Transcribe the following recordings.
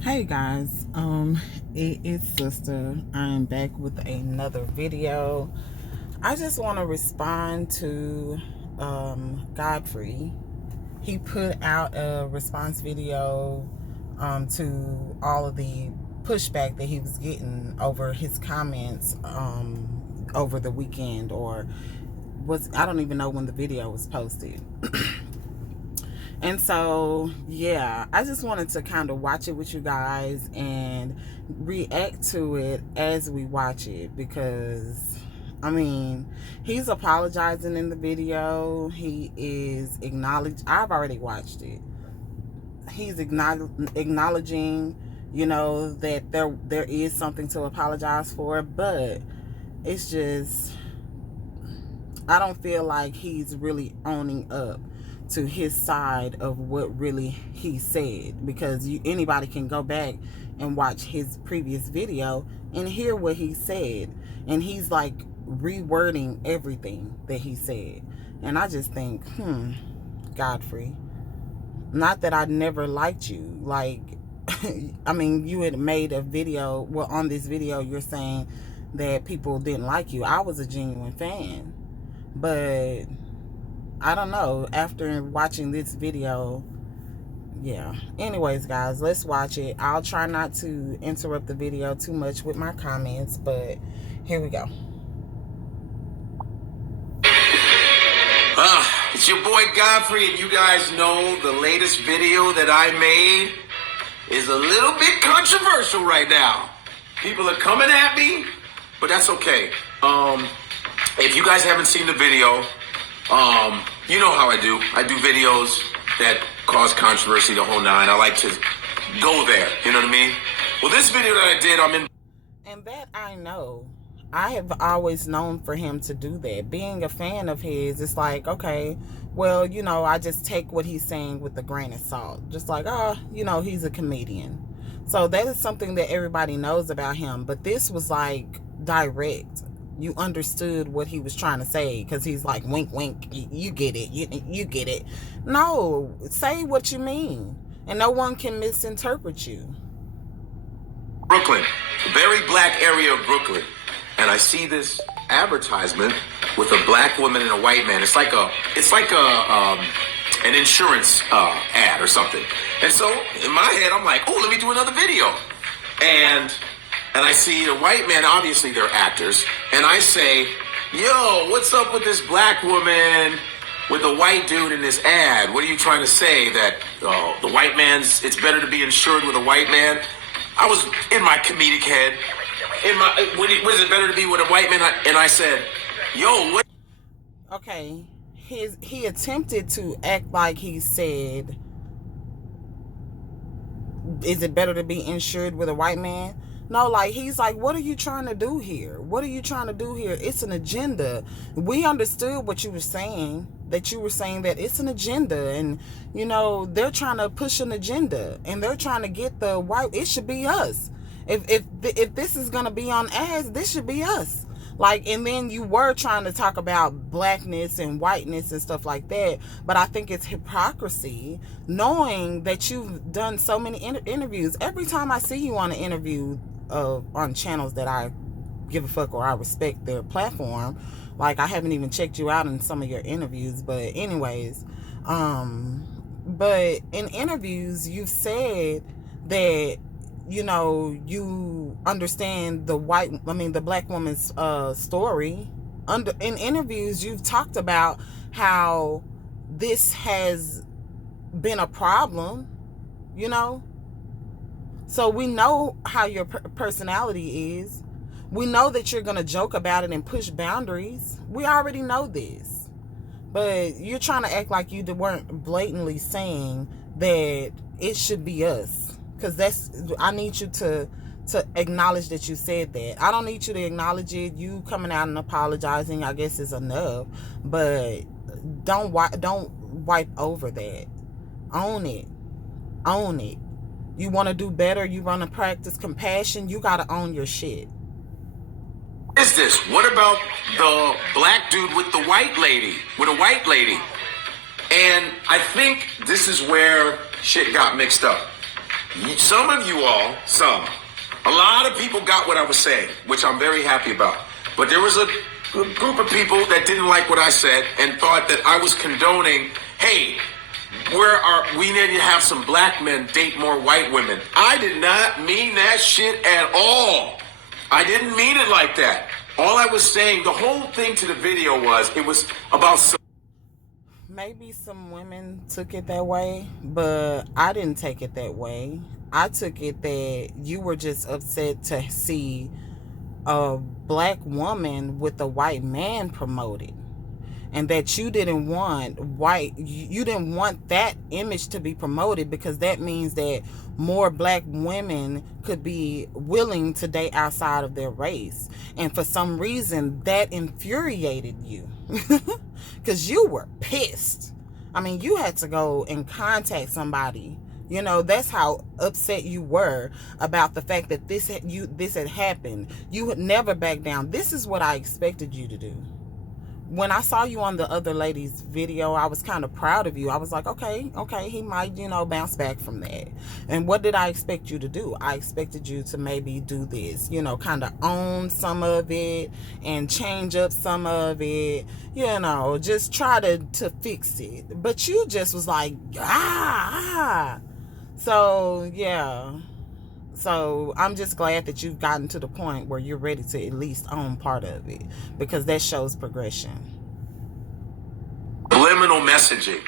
Hey guys, it is Sister. I am back with another video. I just want to respond to Godfrey. He put out a response video to all of the pushback that he was getting over his comments over the weekend, or I don't even know when the video was posted. And so, yeah, I just wanted to kind of watch it with you guys and react to it as we watch it, because, I mean, he's apologizing in the video. He is I've already watched it. He's acknowledging, that there is something to apologize for, but it's just, I don't feel like he's really owning up to his side of what really he said, because anybody can go back and watch his previous video and hear what he said, and he's like rewording everything that he said. And I just think, Godfrey, not that I never liked you, like I mean, you had made a video, well, on this video you're saying that people didn't like you. I was a genuine fan, but I don't know, after watching this video, yeah. Anyways, guys, let's watch it. I'll try not to interrupt the video too much with my comments, but here we go. It's your boy Godfrey, and you guys know the latest video that I made is a little bit controversial right now. People are coming at me, but that's okay. If you guys haven't seen the video, you know how I do. I do videos that cause controversy, the whole nine. I like to go there, you know what I mean? Well, this video that I did, And that I know. I have always known for him to do that. Being a fan of his, it's like, okay, well, I just take what he's saying with a grain of salt. Just like, he's a comedian. So that is something that everybody knows about him. But this was like direct. You understood what he was trying to say, because he's like, wink, wink, you get it, you get it. No, say what you mean, and no one can misinterpret you. Brooklyn, a very black area of Brooklyn, and I see this advertisement with a black woman and a white man. It's like an insurance ad or something. And so in my head, I'm like, oh, let me do another video. And I see a white man, obviously they're actors, and I say, yo, what's up with this black woman with a white dude in this ad? What are you trying to say, that the white man's, it's better to be insured with a white man? I was in my comedic head, was it better to be with a white man? And I said, yo, what? Okay, he attempted to act like he said, is it better to be insured with a white man? No, like, he's like, what are you trying to do here? What are you trying to do here? It's an agenda. We understood what you were saying, that it's an agenda, and, they're trying to push an agenda, and they're trying to get the white, it should be us. If this is going to be on ads, this should be us. Like, and then you were trying to talk about blackness and whiteness and stuff like that. But I think it's hypocrisy, knowing that you've done so many interviews. Every time I see you on an interview on channels that I give a fuck or I respect their platform, like, I haven't even checked you out in some of your interviews. But anyways, but in interviews, you've said that, you understand the black woman's story. In interviews, you've talked about how this has been a problem, So we know how your personality is. We know that you're going to joke about it and push boundaries. We already know this. But you're trying to act like you weren't blatantly saying that it should be us. Because I need you to acknowledge that you said that. I don't need you to acknowledge it. You coming out and apologizing, I guess, is enough. But don't wipe over that. Own it. Own it. You want to do better. You want to practice compassion. You got to own your shit. What is this? What about the black dude with the white lady? With a white lady? And I think this is where shit got mixed up. Some of you all, a lot of people got what I was saying, which I'm very happy about. But there was a group of people that didn't like what I said and thought that I was condoning, hey, we need to have some black men date more white women. I did not mean that shit at all. I didn't mean it like that. All I was saying, the whole thing to the video it was about maybe some women took it that way, but I didn't take it that way. I took it that you were just upset to see a black woman with a white man promoted, and that you didn't want that image to be promoted, because that means that more black women could be willing to date outside of their race. And for some reason that infuriated you because you were pissed. I mean, you had to go and contact somebody. That's how upset you were about the fact that this had happened. You would never back down. This is what I expected you to do. When I saw you on the other lady's video, I was kind of proud of you. I was like, okay, he might, bounce back from that. And what did I expect you to do? I expected you to maybe do this, kind of own some of it and change up some of it, just try to fix it. But you just was like, So, yeah. So I'm just glad that you've gotten to the point where you're ready to at least own part of it, because that shows progression. Subliminal messaging.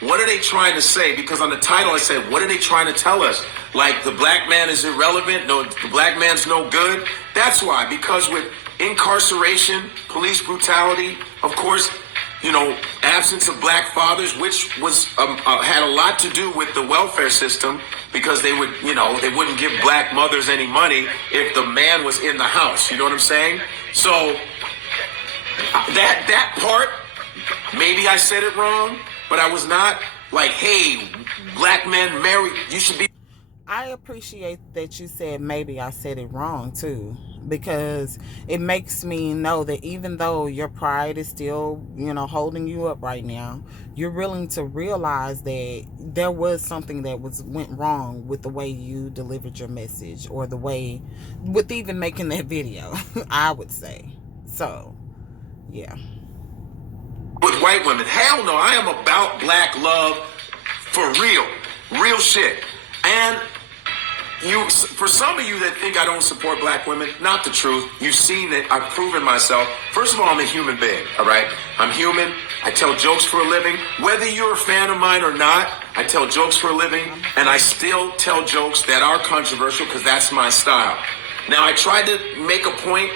What are they trying to say? Because on the title I said, what are they trying to tell us? Like the black man is irrelevant? No, the black man's no good? That's why. Because with incarceration, police brutality, of course, absence of black fathers, which was had a lot to do with the welfare system, because they wouldn't give black mothers any money if the man was in the house. You know what I'm saying? So that part, maybe I said it wrong, but I was not like, hey, black men marry, you should be. I appreciate that you said maybe I said it wrong too, because it makes me know that even though your pride is still, holding you up right now, you're willing to realize that there was something that went wrong with the way you delivered your message, or the way with even making that video, I would say. So, yeah. With white women, hell no, I am about black love for real shit. And for some of you that think I don't support black women, not the truth. You've seen it. I've proven myself. First of all, I'm a human being, all right? I'm human. I tell jokes for a living. Whether you're a fan of mine or not, I tell jokes for a living, and I still tell jokes that are controversial because that's my style. Now, I tried to make a point.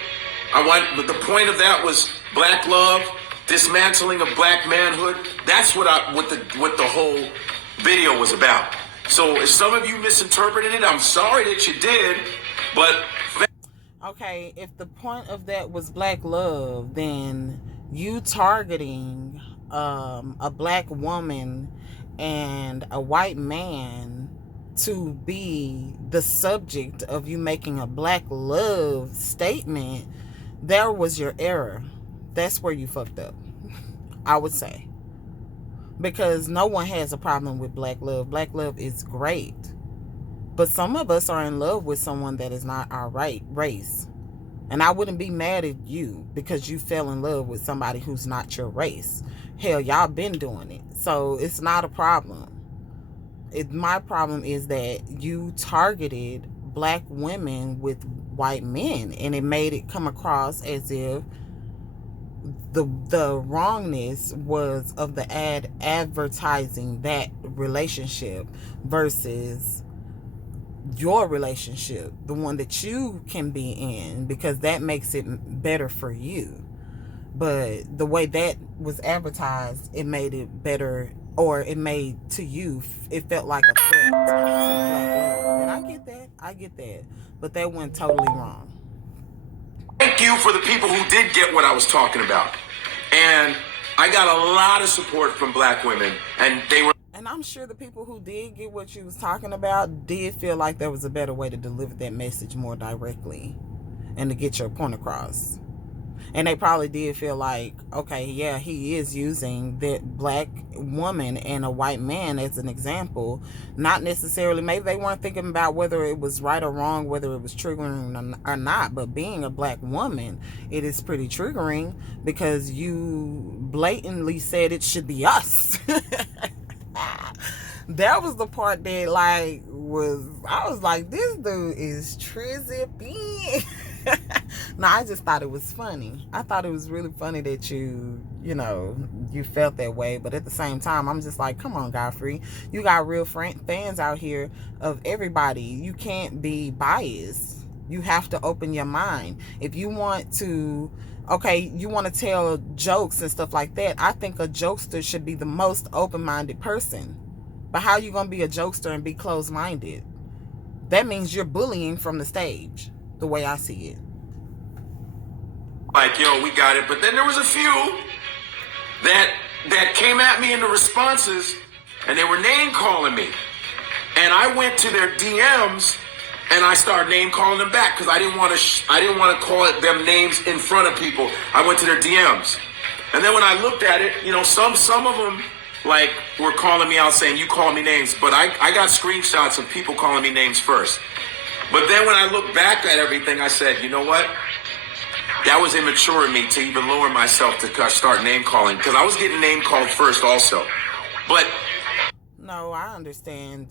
But the point of that was black love, dismantling of black manhood. That's what the whole video was about. So if some of you misinterpreted it, I'm sorry that you did, but... Okay, if the point of that was black love, then you targeting a black woman and a white man to be the subject of you making a black love statement, there was your error. That's where you fucked up, I would say. Because no one has a problem with black love. Black love is great. But some of us are in love with someone that is not our race. And I wouldn't be mad at you because you fell in love with somebody who's not your race. Hell, y'all been doing it. So it's not a problem. My problem is that you targeted black women with white men. And it made it come across as if the wrongness was of the advertising that relationship versus your relationship, the one that you can be in, because that makes it better for you. But the way that was advertised, it made it better, or it made to you, it felt like a threat to black love. And I get that, but that went totally wrong. Thank you for the people who did get what I was talking about. And I got a lot of support from black women, and they were... And I'm sure the people who did get what you was talking about did feel like there was a better way to deliver that message more directly and to get your point across. And they probably did feel like, okay, yeah, he is using the black woman and a white man as an example. Not necessarily, maybe they weren't thinking about whether it was right or wrong, whether it was triggering or not. But being a black woman, it is pretty triggering because you blatantly said it should be us. That was the part that I was like, this dude is tripping. No, I just thought it was funny. I thought it was really funny that you felt that way. But at the same time, I'm just like, come on, Godfrey. You got real fans out here of everybody. You can't be biased. You have to open your mind. If you want to, you want to tell jokes and stuff like that, I think a jokester should be the most open-minded person. But how are you going to be a jokester and be closed-minded? That means you're bullying from the stage, the way I see it. Like, yo, we got it. But then there was a few that came at me in the responses, and they were name calling me. And I went to their DMs and I started name calling them back because I didn't want to call them names in front of people. I went to their DMs. And then when I looked at it, some of them were calling me out saying, you call me names. But I got screenshots of people calling me names first. But then when I looked back at everything, I said, you know what? That was immature of me to even lower myself to start name calling because I was getting name called first also. But no, I understand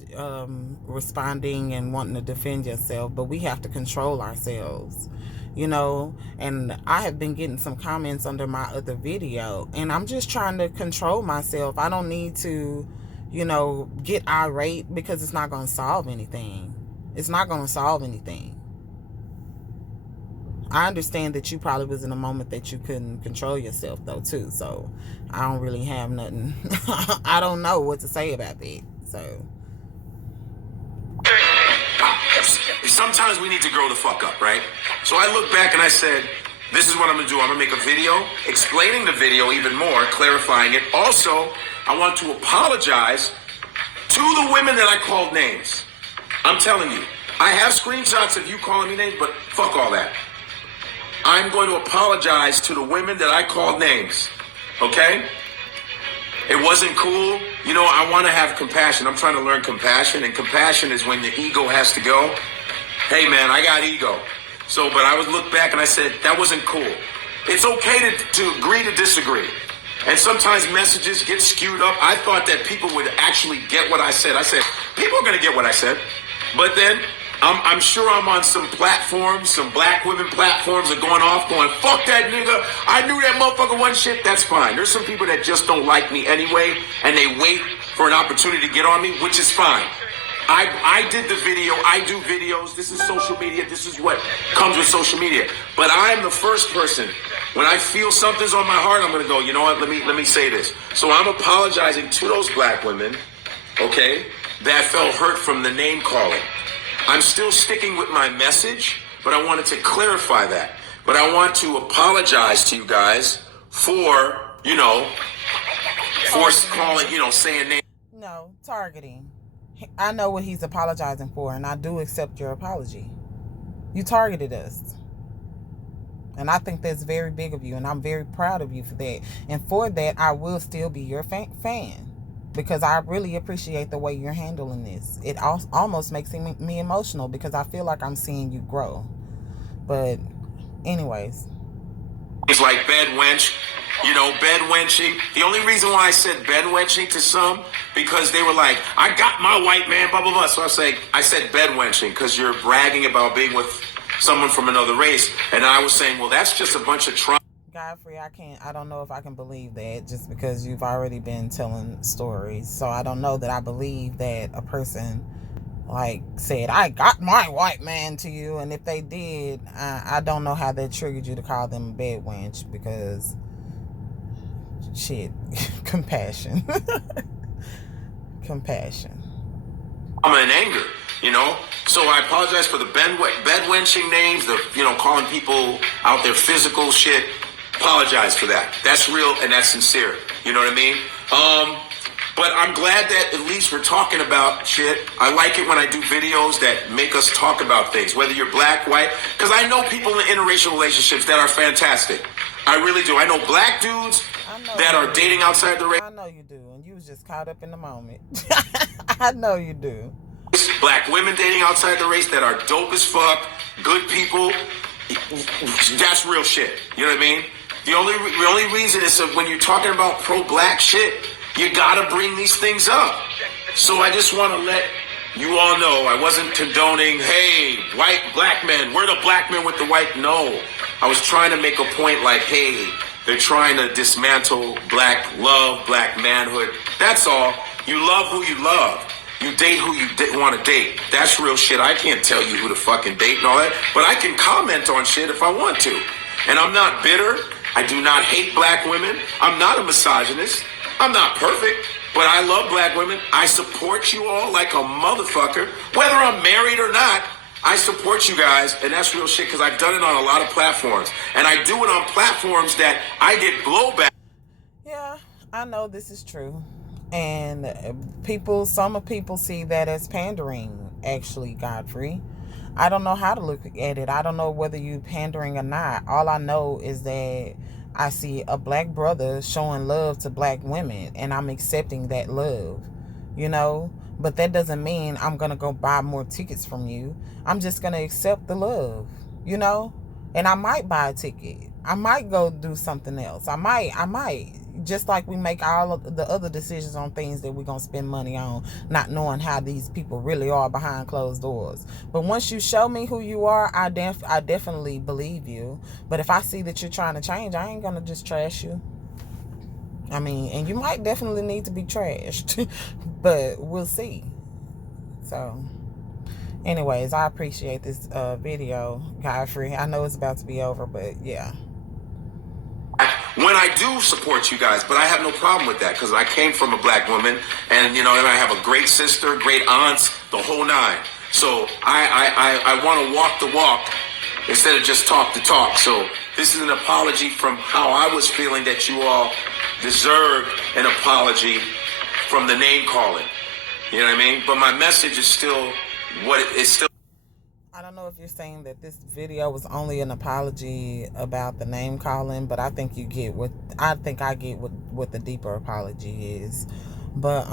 responding and wanting to defend yourself, but we have to control ourselves, and I have been getting some comments under my other video, and I'm just trying to control myself. I don't need to, get irate because it's not going to solve anything. It's not going to solve anything. I understand that you probably was in a moment that you couldn't control yourself though too, so I don't really have nothing. I don't know what to say about that. So sometimes we need to grow the fuck up, right? So I looked back and I said, this is what I'm gonna do. I'm gonna make a video explaining the video even more, clarifying it. Also, I want to apologize to the women that I called names. I'm telling you, I have screenshots of you calling me names, but fuck all that. I'm going to apologize to the women that I called names, okay? It wasn't cool. I want to have compassion. I'm trying to learn compassion, and compassion is when the ego has to go. Hey, man, I got ego. But I would look back and I said, that wasn't cool. It's okay to agree to disagree. And sometimes messages get skewed up. I thought that people would actually get what I said. I said, people are going to get what I said. But then I'm sure I'm on some platforms, some black women platforms are going off going, fuck that nigga. I knew that motherfucker wasn't shit. That's fine. There's some people that just don't like me anyway, and they wait for an opportunity to get on me, which is fine. I did the video. I do videos. This is social media. This is what comes with social media. But I am the first person. When I feel something's on my heart, I'm going to go, you know what? Let me say this. So I'm apologizing to those black women, okay, that felt hurt from the name calling. I'm still sticking with my message, but I wanted to clarify that. But I want to apologize to you guys for, for calling, saying names. No, targeting. I know what he's apologizing for, and I do accept your apology. You targeted us. And I think that's very big of you, and I'm very proud of you for that. And for that, I will still be your fan. Because I really appreciate the way you're handling this. It almost makes me emotional because I feel like I'm seeing you grow. But anyways. It's like bed wench, bed wenching. The only reason why I said bed wenching to some, because they were like, I got my white man, blah, blah, blah. So I said bed wenching because you're bragging about being with someone from another race. And I was saying, well, that's just a bunch of trauma. Godfrey, I don't know if I can believe that just because you've already been telling stories. So I don't know that I believe that a person said, I got my white man to you. And if they did, I don't know how that triggered you to call them a bed wench because shit, compassion. Compassion. I'm in anger, So I apologize for the bed wenching names, the, calling people out their physical shit. Apologize for that. That's real and that's sincere. You know what I mean? But I'm glad that at least we're talking about shit. I like it when I do videos that make us talk about things, whether you're black, white, because I know people in interracial relationships that are fantastic. I really do. I know black dudes that are dating outside the race. I know you do, and you was just caught up in the moment. I know you do. Black women dating outside the race that are dope as fuck, good people. That's real shit. You know what I mean? The only reason is that when you're talking about pro-black shit, you gotta bring these things up. So I just want to let you all know I wasn't condoning, hey, white black men, we're the black men with the white. No, I was trying to make a point like, hey, they're trying to dismantle black love, black manhood. That's all. You love who you love. You date who you want to date. That's real shit. I can't tell you who to fucking date and all that, but I can comment on shit if I want to. And I'm not bitter. I do not hate black women. I'm not a misogynist. I'm not perfect, but I love black women. I support you all like a motherfucker. Whether I'm married or not, I support you guys, and that's real shit because I've done it on a lot of platforms. And I do it on platforms that I get blowback. Yeah, I know this is true. And some people see that as pandering, actually, Godfrey. I don't know how to look at it. I don't know whether you pandering or not. All I know is that I see a black brother showing love to black women, and I'm accepting that love, but that doesn't mean I'm going to go buy more tickets from you. I'm just going to accept the love, and I might buy a ticket. I might go do something else. I might, just like we make all of the other decisions on things that we're going to spend money on, not knowing how these people really are behind closed doors. But once you show me who you are, I definitely believe you. But if I see that you're trying to change, I ain't going to just trash you. I mean, and you might definitely need to be trashed, but we'll see. So anyways, I appreciate this video, Godfrey. I know it's about to be over, but yeah. When I do support you guys, but I have no problem with that because I came from a black woman, and and I have a great sister, great aunts, the whole nine. So I want to walk the walk instead of just talk the talk. So this is an apology from how I was feeling that you all deserved an apology from the name calling. You know what I mean? But my message is still what it is still. I don't know if you're saying that this video was only an apology about the name calling, but I think I get what the deeper apology is. But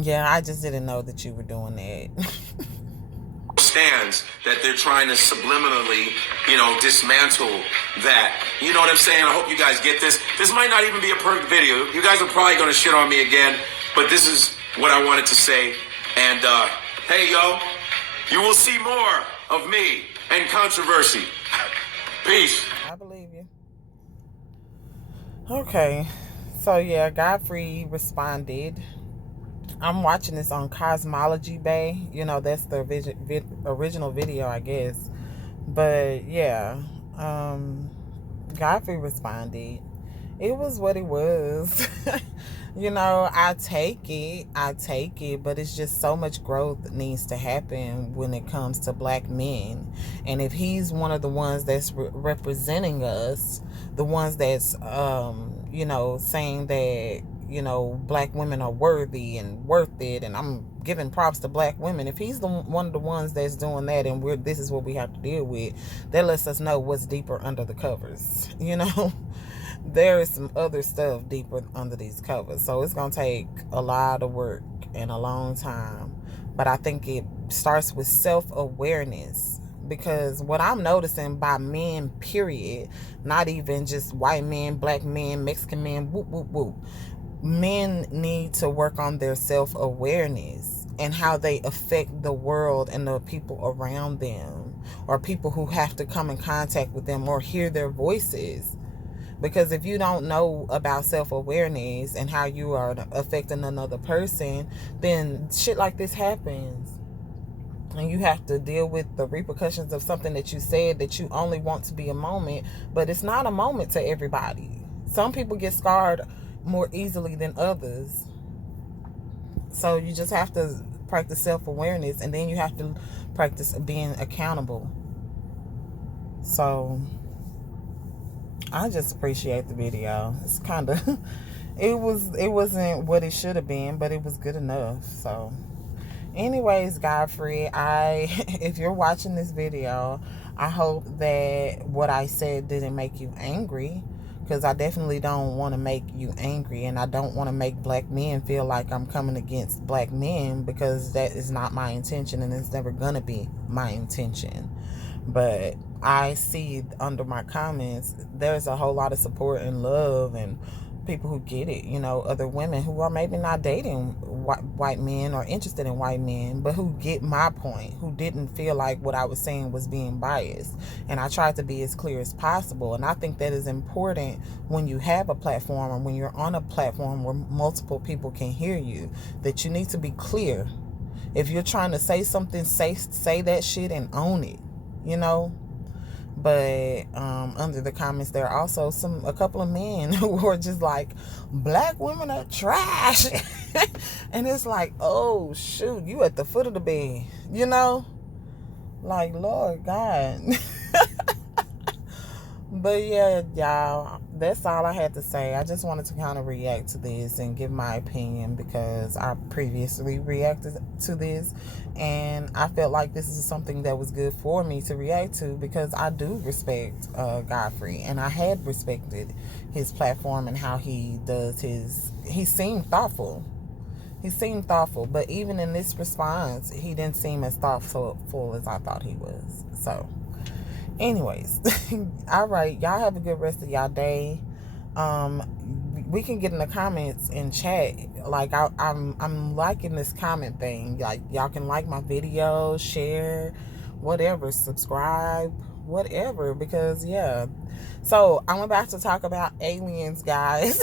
yeah, I just didn't know that you were doing that. Stands that they're trying to subliminally, dismantle that. You know what I'm saying? I hope you guys get this. This might not even be a perfect video. You guys are probably going to shit on me again, but this is what I wanted to say. And hey, yo, you will see more of me and controversy. Peace. I believe you. Okay. So yeah, Godfrey responded. I'm watching this on Cosmology Bay. That's the original video, I guess. But yeah, Godfrey responded. It was what it was. I take it, but it's just so much growth that needs to happen when it comes to black men. And if he's one of the ones that's representing us, the ones that's, saying that, black women are worthy and worth it, and I'm giving props to black women. If he's one of the ones that's doing that, and this is what we have to deal with, that lets us know what's deeper under the covers. There is some other stuff deeper under these covers. So it's going to take a lot of work and a long time. But I think it starts with self-awareness. Because what I'm noticing by men, period, not even just white men, black men, Mexican men, whoop, whoop, whoop. Men need to work on their self-awareness and how they affect the world and the people around them, or people who have to come in contact with them or hear their voices. Because if you don't know about self-awareness and how you are affecting another person, then shit like this happens. And you have to deal with the repercussions of something that you said that you only want to be a moment. But it's not a moment to everybody. Some people get scarred more easily than others. So you just have to practice self-awareness, and then you have to practice being accountable. So I just appreciate the video. It's kind of it wasn't what it should have been, but it was good enough. So anyways, Godfrey, if you're watching this video, I hope that what I said didn't make you angry, because I definitely don't want to make you angry, and I don't want to make black men feel like I'm coming against black men, because that is not my intention, and it's never gonna be my intention. But I see under my comments there's a whole lot of support and love, and people who get it, other women who are maybe not dating white men or interested in white men, but who get my point, who didn't feel like what I was saying was being biased. And I tried to be as clear as possible. And I think that is important when you have a platform, and when you're on a platform where multiple people can hear you, that you need to be clear. If you're trying to say something, say that shit and own it, But under the comments, there are also a couple of men who are just like, black women are trash. And it's like, oh shoot, you at the foot of the bed, like, Lord God. But yeah, y'all, that's all I had to say. I just wanted to kind of react to this and give my opinion, because I previously reacted to this, and I felt like this is something that was good for me to react to, because I do respect Godfrey, and I had respected his platform and how he does he seemed thoughtful. But even in this response, he didn't seem as thoughtful as I thought he was. So anyways, all right, y'all have a good rest of y'all day. We can get in the comments and chat. Like, I'm liking this comment thing. Like, y'all can like my video, share, whatever, subscribe, whatever, because yeah. So I'm about to talk about aliens, guys.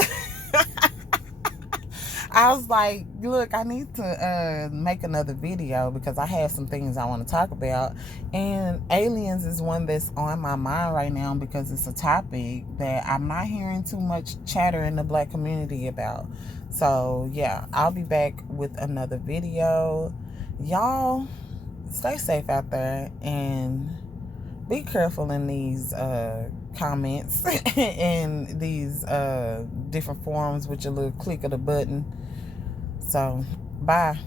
I was like, look, I need to make another video, because I have some things I want to talk about. And aliens is one that's on my mind right now, because it's a topic that I'm not hearing too much chatter in the black community about. So, yeah, I'll be back with another video. Y'all, stay safe out there, and be careful in these comments and these different forums with your little click of the button. So, bye.